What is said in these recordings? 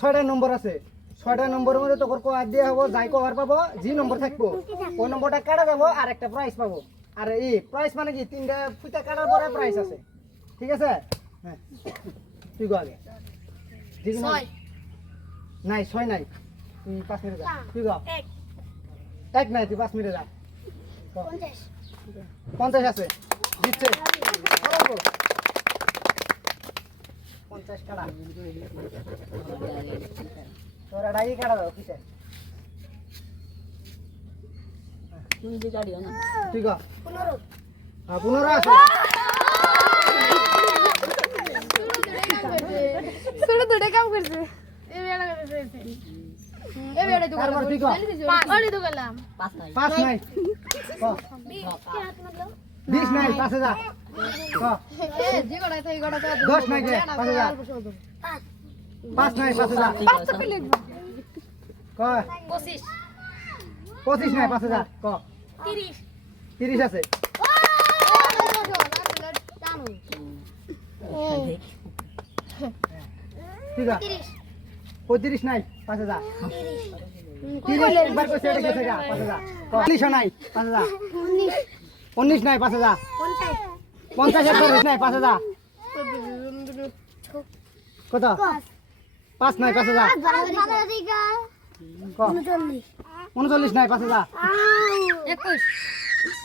ছয়টা নম্বর আছে, ছয়টা নম্বরের মধ্যে তোর কভার দিয়ে হবো, যাই কভার পাবো, যে নম্বর থাকবো ওই নম্বরটা কাটা যাবো আর একটা প্রাইজ পাবো। আর এই প্রাইজ মানে কি, 3টা ফিতা কাটার পরে প্রাইজ আছে, ঠিক আছে? হ্যাঁ, তুই গো আগে। নাই 6 নাই, তুই 5 মিনিট যা। তুই গো 1 নাই, তুই 5 মিনিট যা। 50 আছে, দিচ্ছে 50 কাটা। তোরা ডাই কাটা দাও পিছে। তুমি যে গাড়িও না ঠিক আছে 15। হ্যাঁ 15 আছে। ছোট ছোট কাম করছে এই বেলা করছে এই বেলা তো তারপর ঠিক আছে 5 তো গেলাম 5 নাই। 20 নাই, 5000। যে গড়া তাই গড়া 10 নাই কে 5000। 5 নাই 5000। 5 তো লিখব ক 25 নাই 5000। ক 30 আছে। ঠিক আছে 35 নাই 5000। 30 একবার কইছে এটা গেছে গা 5000। 40 নাই 5000। 19 নাই 5000। 50 একবার নাই 5000। কত? 5 নাই 5000। 39 নাই 5000।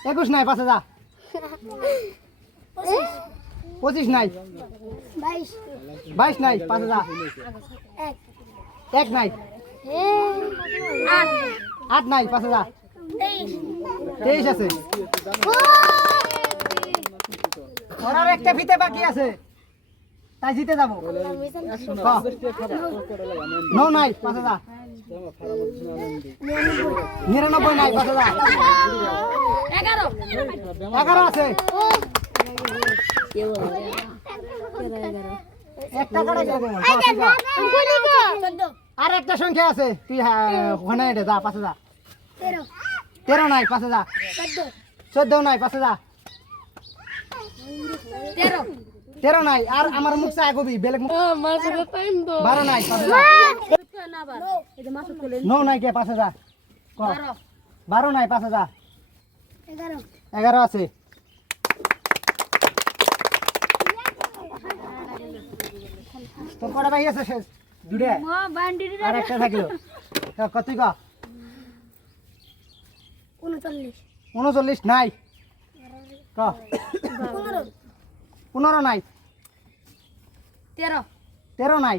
21 নাই 5000। 25 নাই 22 নাই 5000। 1 নাই 8 নাই 5000। 23 আছে। ওর একটা ফিতে বাকি আছে, তাই জিতে যাবো। 9 নাই 5000। 99 নাই 5000। 11 আছে। একটা কাটা যাবে। আর একটা সংখ্যা আছে, তুই ওখানে এটা যা 5000। 13 নাই 5000। 14 নাই 5000। 13 নাই। আর আমার মুখ চাই কবি বেলেগ মুখ। 12 নাই 5000। 9 নাই কে 5000। 12 নাই 5000। 11 আছে। তোর কটা ভাই আছে শেষ? দুটো আর একটা থাকলো। কত ক? 39 নাই। ক 15 নাই। 13 নাই।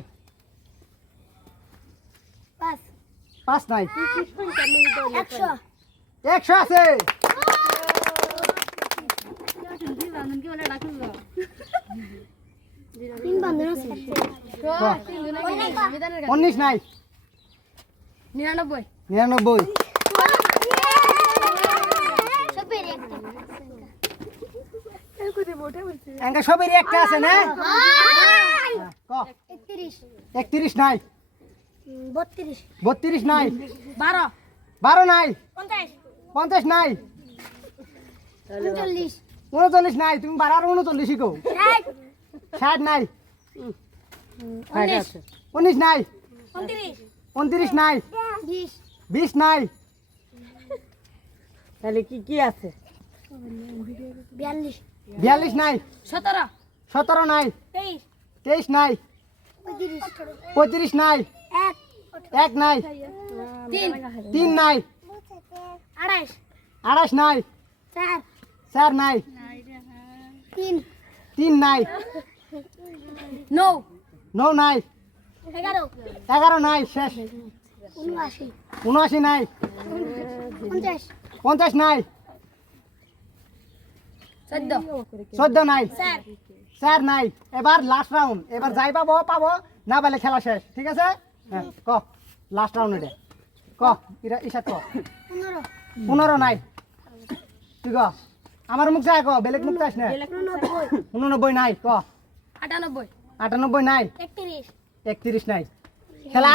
5 নাই। 100 আছে। ক? 19 নাই। 99। এঙ্গা সবেরই একটা আছে না? ক 31 নাই। 32 নাই। 12 নাই। 50 নাই। 39 নাই। তুমি 12 আর 39 কও। 60 নাই। 19 নাই। 29 নাই। 20 নাই। তাহলে কি কি আছে? 42 নাই। 17 নাই। 23 নাই। 35 নাই। 1 নাই। 3 নাই। 28 নাই। 4 নাই। 3 নাই। 9 নাই। 11 নাই। শেষ। 79 নাই। 50 নাই। 14 নাই। 4 নাই। এবার লাস্ট রাউন্ড। এবার যাই পাবো পাবো, না পারলে খেলা শেষ, ঠিক আছে? হ্যাঁ ক লাস্ট রাউন্ড এটা ক। ইসাত ক 15 নাই। তুই ক আমার মুখ চাই ক, বেলেগ মুখ চাইস না। 89 নাই। ক 98 নাই। 31 নাই। খেলা